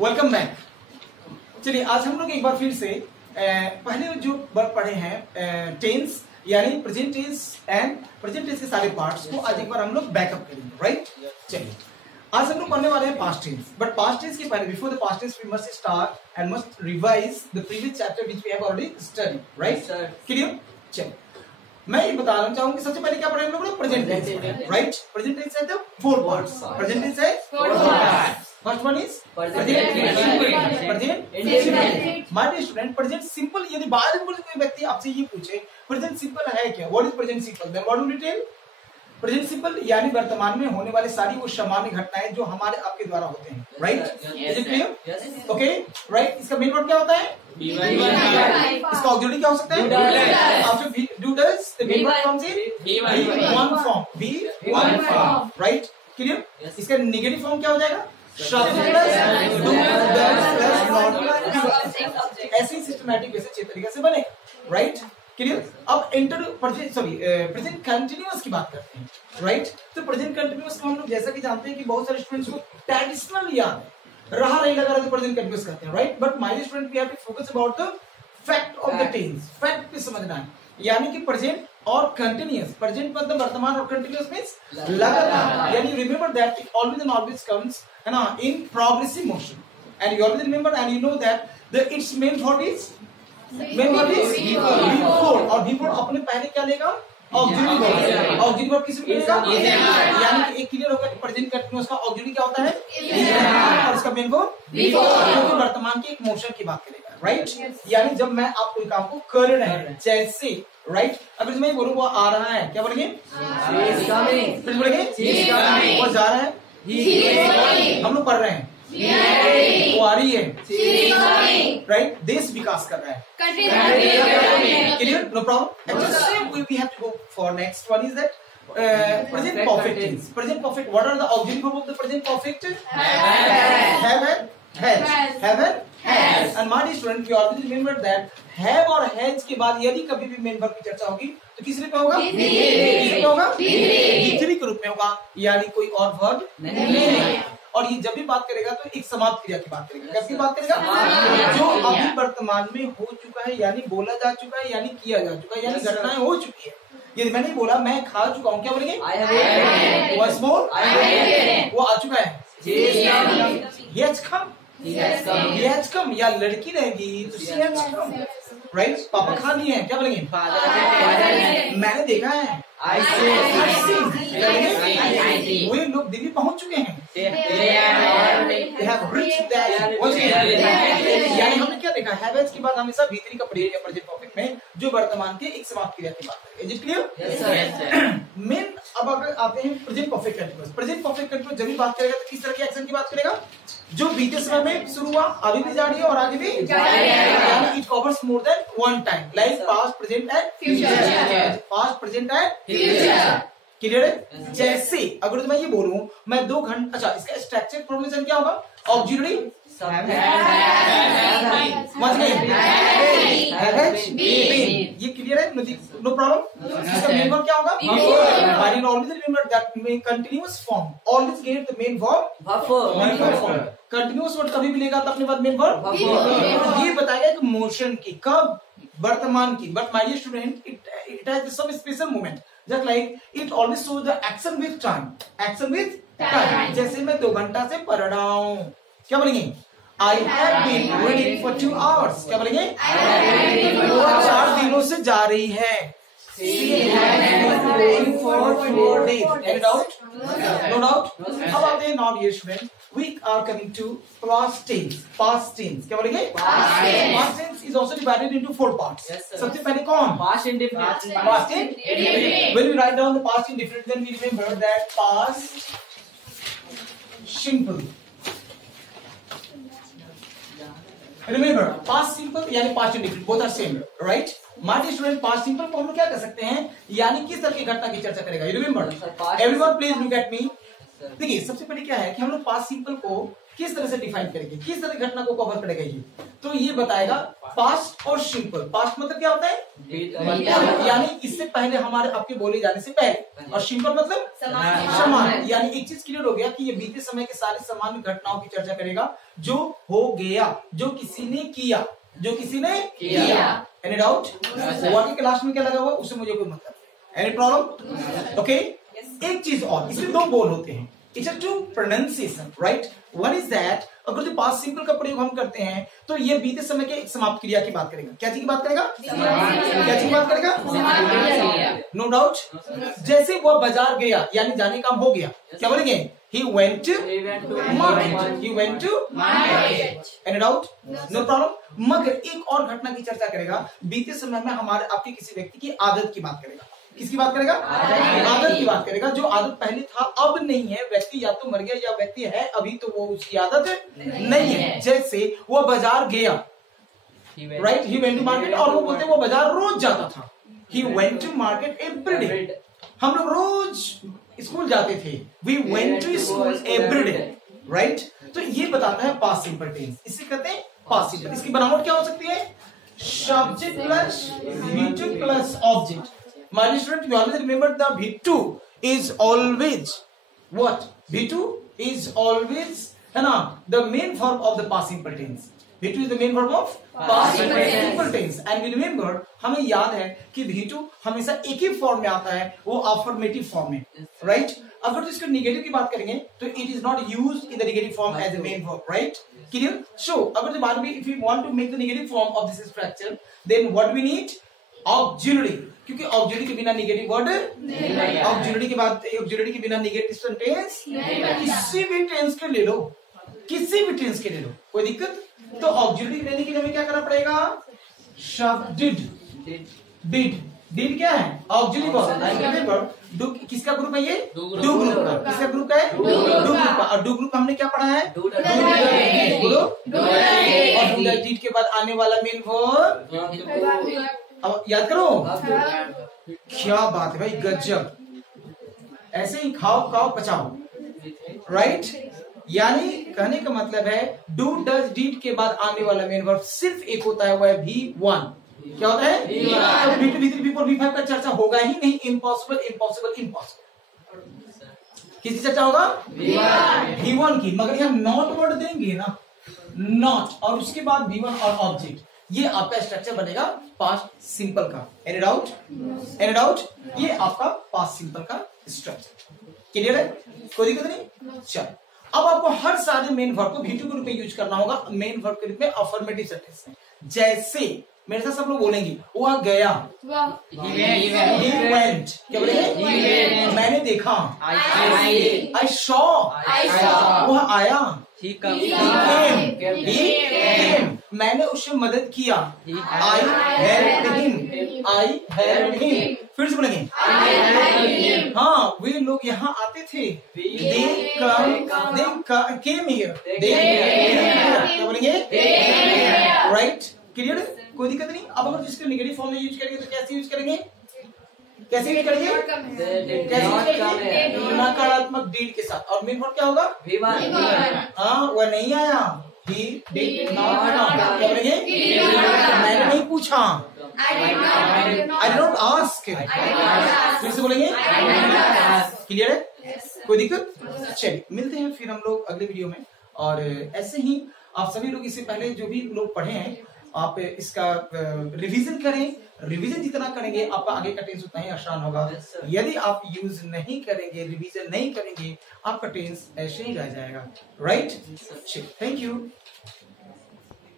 Welcome back. चलिए आज हम लोग एक बार फिर से पहले जो वर्ड पढ़े हैं टेंस यानी present tense and present tense के सारे पार्ट्स को आज एक बार हम लोग बैकअप करेंगे, राइट। चलिए आज हम लोग पढ़ने वाले हैं past tense, but past tense के पहले before the past tense we must start and must revise the previous chapter which we have already studied, right. Clear? चलिए मैं ये बताना चाहूंगा कि सबसे पहले क्या पढ़े हम लोग present tense, right. Present tense है तो 4 पार्ट्स। प्रेजेंट टेंस है 4 parts. First one is present indefinite. My dear student, present simple यदि बाद में कोई व्यक्ति आपसे ये पूछे प्रेजेंट सिंपल है क्या, what is present simple, then what will you tell? Present simple यानी वर्तमान में होने वाली सारी वो सामान्य घटनाएं जो हमारे आपके द्वारा होते हैं, right. Is it clear? Okay, right. इसका मेन वर्ड क्या होता है? इसका ऑक्सिलरी क्या हो सकता है? After do does the main word comes in B one form, B one form, right. Clear? इसका नेगेटिव फॉर्म क्या हो जाएगा? ऐसे सिस्टमैटिक वैसे अच्छे तरीके से बने, राइट। क्लियर? अब प्रेजेंट कंटिन्यूअस की बात करते हैं, राइट। तो प्रेजेंट कंटिन्यूअस को हम लोग जैसा कि जानते हैं कि बहुत सारे स्टूडेंट्स को ट्रेडिशनल याद है, रहा नहीं लगा रहा तो प्रेजेंट कंटिन्यूअस कहते हैं, right. But my student we have to focus about the fact of the tense. Fact पे समझना है, यानी कि प्रेजेंट और कंटिन्यूअस। प्रेजेंट मतलब वर्तमान और कंटिन्यूअस मींस लगातार, यानी remember that it always and always comes है ना in progressive motion and you always remember and you know that the it's main for is before, और बिफोर अपने पहले क्या लेगा? Auxiliary verb. ऑक्सिलरी वर्ब किस मिलेगा? यानी कि एक क्लियर होगा कि प्रेजेंट कंटिन्यूअस का ऑक्सिलरी क्या होता है और इसका मेन वर्ब बिफोर, क्योंकि वर्तमान के एक मोशन की बात करेगा, राइट। यानी जब मैं आप कोई काम को कर रहे हैं जैसे, राइट। अगर मैं बोलूँ वो आ रहा है, क्या बोलेंगे? फिर बोलेंगे वो जा रहा है, हम लोग पढ़ रहे हैं वो आ रही है, राइट। देश विकास कर रहा है, clear? No problem. We have to go for next one is that present perfect tense. Present perfect, what are the auxiliary verb of the present perfect? Have and has. And my dear student, you always remember that have और has के बाद यदि कभी भी main verb की चर्चा होगी तो किस रूप में होगा? किस रूप में होगा? द्वितीय के रूप में होगा, यानी कोई और वर्ब नहीं। और ये जब भी बात करेगा तो एक समाप्त क्रिया की बात करेगा। किसकी बात करेगा? जो अभी वर्तमान में हो चुका है, यानी बोला जा चुका है, यानी किया जा चुका है, यानी घटनाएं हो चुकी है। यदि मैंने बोला मैं खा चुका हूँ, क्या बोलेंगे? Once more, वो आ चुका है, he has come, या लड़की रहेगी तो she has come, राइट। पापा खा लिए हैं, क्या बोलेंगे? मैंने देखा है, वे लोग दिल्ली पहुंच चुके हैं, यानी हमने क्या देखा? हैवेज के बाद हमेशा भीतरी का प्रयोग प्रेजेंट परफेक्ट में जो वर्तमान के एक समाप्त क्रिया की बात करें। Is it clear? मेन अब अगर आते हैं present perfect continuous. Present perfect continuous जब भी बात करेगा तो किस तरह के एक्शन की बात करेगा? जो बीते समय में शुरू हुआ, अभी भी जारी है और आगे भी जारी है। It covers more than one time, like past, present and future. Past, present and future, clear है? जैसे अगर तो मैं ये बोलूं मैं 2 घंटे, अच्छा इसका स्ट्रक्चर फॉर्मेशन क्या होगा? ऑक्सिलरी ये क्लियर है? No problem. इसका मेन वर्ब क्या होगा? Before. Always remember that continuous form always get the main verb before. Continuous word कभी भी लेगा तो अपने बाद मेन वर्ब ये बताएगा कि मोशन की, कब? वर्तमान की। But my student it has some special moment, just like it always shows the action with time. Action with time, जैसे मैं 2 घंटा से पढ़ रहा हूँ, क्या बोलेंगे? I have been reading for 2 hours, क्या बोलेंगे? वो 4 दिनों से जा रही है। She has been reading for 4 days. Any doubt? No doubt? अब आते हैं now dear student, we are coming to past tense. Past tense, क्या बोलेंगे? Past tense is also divided into 4 parts. सबसे पहले कौन? Past indefinite. Past indefinite. When we write down the past indefinite, then we remember that past simple. Remember, past simple यानी past indefinite, both are same, right? My dear student, past simple को हम लोग क्या कर सकते हैं? यानी किस तरह की घटना की चर्चा करेगा? You remember? Everyone, please look at me. देखिए सबसे पहले क्या है कि हम लोग पास्ट सिंपल को किस तरह से डिफाइन करेंगे, किस तरह की घटना को कवर करेगा ये, तो ये बताएगा पास्ट और सिंपल। पास्ट मतलब क्या होता है, यानी इससे पहले हमारे आपके बोले जाने से पहले, और सिंपल मतलब समान। यानी एक चीज क्लियर हो गया कि ये बीते समय के सारे सामान्य घटनाओं की चर्चा करेगा जो हो गया, जो किसी ने किया, जो किसी ने किया। Any doubt? वर्ड के क्लास में क्या लगा हुआ उससे मुझे कोई मतलब, एनी प्रॉब्लम? ओके, एक चीज और, इसमें दो बोल होते हैं, it's a two pronunciation, right? One is that, अगर जो पास्ट सिंपल का प्रयोग हम करते हैं तो ये बीते समय के एक समाप्त क्रिया की बात करेगा। क्या चीज की बात करेगा? क्या चीज की बात करेगा? No doubt. जैसे वह बाजार गया, यानी जाने का हो गया, क्या बोलेंगे? He went to market. He went to market. Any doubt? No problem. मगर एक और घटना की चर्चा करेगा, बीते समय में हमारे आपके किसी व्यक्ति की आदत की बात करेगा। किसकी बात करेगा? आदत की बात करेगा। जो आदत पहले था अब नहीं है, व्यक्ति या तो मर गया या व्यक्ति है अभी तो वो उसकी आदत नहीं है। जैसे वो बाजार गया, right? He went to market, और वो बोलते वो बाजार रोज जाता था। He went to market every day. हम लोग रोज स्कूल जाते थे। We went to school every day, right? तो ये बताता है पास्ट सिंपल टेंस, इसे कहते हैं पास्ट सिंपल। इसकी बनावट क्या हो सकती है? Subject plus V2 plus object. My student, you always remember the V2 is always what? V2 is always, है ना, the main verb of the past simple tense. V2 is the main verb of past simple tense. And we remember, हमें याद है कि V2 हमेशा एक ही form में आता है, वो अफर्मेटिव फॉर्म में, राइट? अगर तो इसके निगेटिव की बात करेंगे तो it is not used in the negative form as a main verb, right? Clear? So अगर जो बात भी, if we want to make the negative form of this structure, then what we need? Auxiliary, क्योंकि auxiliary के बिना negative word नहीं, auxiliary के बाद ऑक्सिलरी के बिना नेगेटिव सेंटेंस किसी भी टेंस के ले लो, किसी भी टेंस के ले लो, कोई दिक्कत? तो ऑक्सिलरी लेने के लिए हमें क्या करना पड़ेगा? शब्द डिड। डिड क्या है? Auxiliary verb. डू किसका ग्रुप है? ये डू ग्रुप का। किसका ग्रुप है? डू ग्रुप का। और डू ग्रुप हमने क्या पढ़ा है? बोलो, और डू डिड के बाद आने वाला मेन वर्ब, अब याद करो। क्या बात है भाई, गजब। ऐसे ही खाओ खाओ पचाओ, राइट? यानी कहने का मतलब है डू डज डीड के बाद आने वाला मेन वर्ब सिर्फ एक होता है, वह है V1। क्या होता है? V1। V2, V3, V4, V5 का चर्चा होगा ही नहीं। Impossible, impossible, impossible. किसकी चर्चा होगा? V1 की। मगर यहाँ नॉट वर्ड देंगे ना, नॉट, और उसके बाद V1 और ऑब्जेक्ट, ये आपका स्ट्रक्चर बनेगा पास्ट सिंपल का। Any doubt? Any doubt? ये आपका पास्ट सिंपल का स्ट्रक्चर क्लियर है? कोई दिक्कत नहीं? चलो, अब आपको हर सारे मेन वर्ब को V2 के रूप में यूज करना होगा, मेन वर्ब के रूप में अफर्मेटिव सेंटेंस में। जैसे मेरे साथ सब लोग बोलेंगे, वह गया, he went, क्या बोलेंगे? मैंने देखा, I saw, वह आया, he came, मैंने उससे मदद किया, I helped him, फिर से बोलेंगे, हाँ वे लोग यहाँ आते थे, they came here, क्या बोलेंगे? राइट? क्लियर है? कोई दिक्कत नहीं। अब अगर जिसके नेगेटिव फॉर्म में यूज करेंगे तो कैसे यूज करेंगे? कैसे यूज करेंगे? नकारात्मक डीड के साथ। और मेन वर्ब क्या होगा? V1। हाँ, वह नहीं आया, he did not come, क्या बोलेंगे? मैंने नहीं पूछा, I did not ask, फिर से बोलेंगे? क्लियर है? कोई दिक्कत? चलिए मिलते हैं फिर हम लोग अगले वीडियो में। और ऐसे ही आप सभी लोग इससे पहले जो भी लोग पढ़े हैं, आप इसका रिवीजन करें। रिवीजन जितना करेंगे आपका आगे का टेंस उतना ही आसान होगा। यदि आप यूज नहीं करेंगे, रिवीजन नहीं करेंगे, आपका टेंस ऐसे ही रह जाएगा, राइट? Thank you.